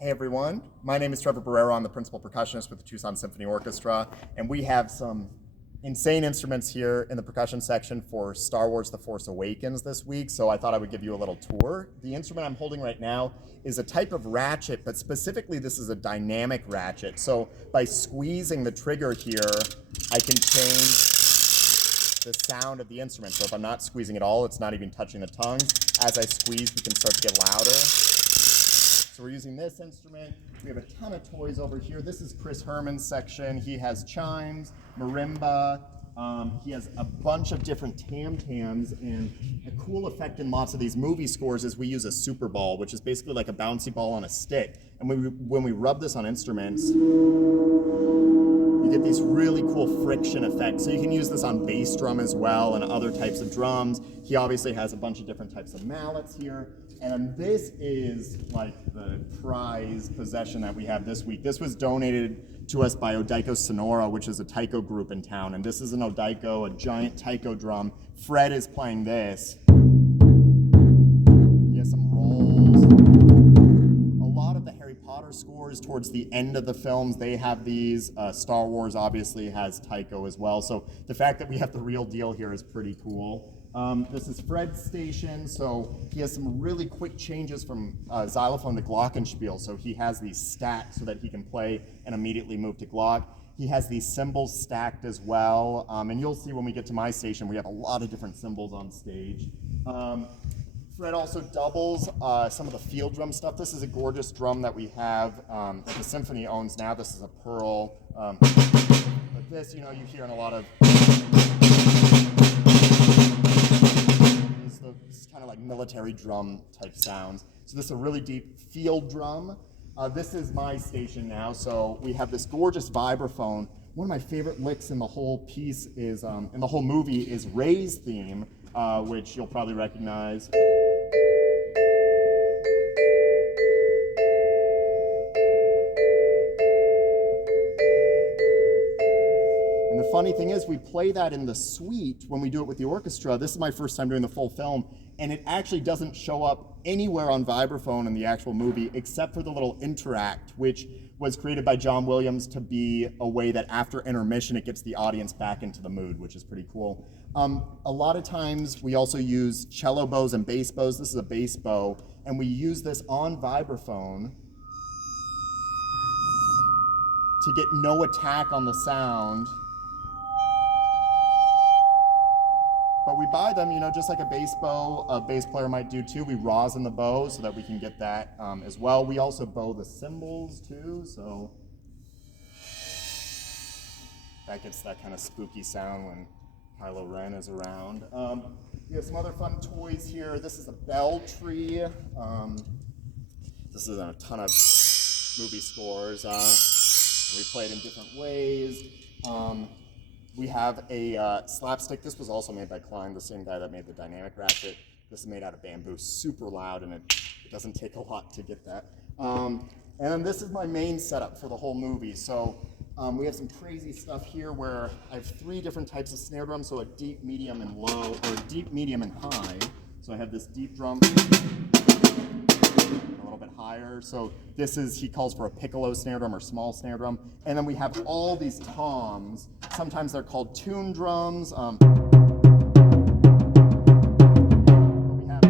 Hey everyone, my name is Trevor Barroero. I'm the principal percussionist with the Tucson Symphony Orchestra, and we have some insane instruments here in the percussion section for Star Wars The Force Awakens this week, so I thought I would give you a little tour. The instrument I'm holding right now is a type of ratchet, but specifically this is a dynamic ratchet. So by squeezing the trigger here, I can change the sound of the instrument. So if I'm not squeezing at all, it's not even touching the tongues. As I squeeze, we can start to get louder. So we're using this instrument. We have a ton of toys over here. This is Chris Herman's section. He has chimes, marimba. He has a bunch of different tam-tams, and a cool effect in lots of these movie scores is we use a super ball, which is basically like a bouncy ball on a stick. And when we rub this on instruments, you get these really cool friction effects. So you can use this on bass drum as well and other types of drums. He obviously has a bunch of different types of mallets here. And this is like the prize possession that we have this week. This was donated to us by Odaiko Sonora, which is a taiko group in town. And this is an Odaiko, a giant taiko drum. Fred is playing this. He has some rolls. A lot of the Harry Potter scores towards the end of the films, they have these. Star Wars obviously has taiko as well. So the fact that we have the real deal here is pretty cool. This is Fred's station, so he has some really quick changes from xylophone to glockenspiel. So he has these stacked so that he can play and immediately move to glock. He has these cymbals stacked as well, and you'll see when we get to my station, we have a lot of different cymbals on stage. Fred also doubles some of the field drum stuff. This is a gorgeous drum that we have that the Symphony owns now. This is a pearl. But this, you hear in a lot of... It's kind of like military drum type sounds. So this is a really deep field drum. This is my station now. So we have this gorgeous vibraphone. One of my favorite licks in the whole piece is, in the whole movie, is Ray's theme, which you'll probably recognize. And the funny thing is, we play that in the suite when we do it with the orchestra. This is my first time doing the full film, and it actually doesn't show up anywhere on vibraphone in the actual movie except for the little interact, which was created by John Williams to be a way that after intermission it gets the audience back into the mood, which is pretty cool. A lot of times we also use cello bows and bass bows. This is a bass bow, and we use this on vibraphone to get no attack on the sound. But we buy them, just like a bass bow, a bass player might do too. We rosin the bow so that we can get that as well. We also bow the cymbals too, so that gets that kind of spooky sound when Kylo Ren is around. We have some other fun toys here. This is a bell tree. This is in a ton of movie scores. We play it in different ways. We have a slapstick. This was also made by Klein, the same guy that made the dynamic ratchet. This is made out of bamboo, super loud, and it doesn't take a lot to get that. And then this is my main setup for the whole movie. So we have some crazy stuff here where I have 3 different types of snare drums, so a deep, medium, and low, or a deep, medium, and high. So I have this deep drum, a little bit higher. So this is, he calls for a piccolo snare drum or small snare drum. And then we have all these toms. Sometimes they're called tune drums. But we have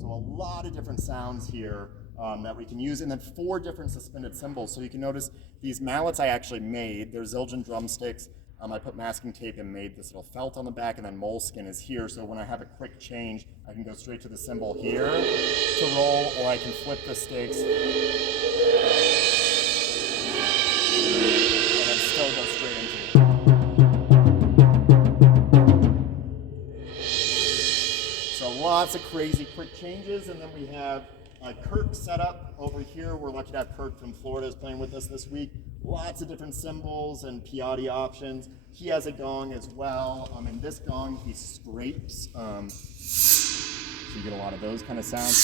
so a lot of different sounds here that we can use, and then 4 different suspended cymbals. So you can notice these mallets I actually made. They're Zildjian drumsticks. I put masking tape and made this little felt on the back, and then moleskin is here. So when I have a quick change, I can go straight to the cymbal here to roll, or I can flip the sticks and then still go straight into it. So lots of crazy quick changes, and then we have Kurt set up over here. We're lucky to have Kurt from Florida is playing with us this week. Lots of different cymbals and piatti options. He has a gong as well. In this gong, he scrapes. So you get a lot of those kind of sounds.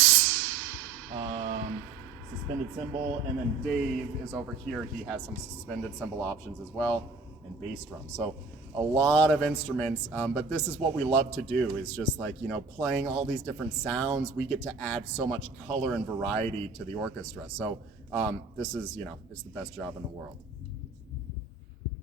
Suspended cymbal, and then Dave is over here. He has some suspended cymbal options as well, and bass drum. So a lot of instruments, but this is what we love to do, is just like, playing all these different sounds. We get to add so much color and variety to the orchestra. So this is, it's the best job in the world.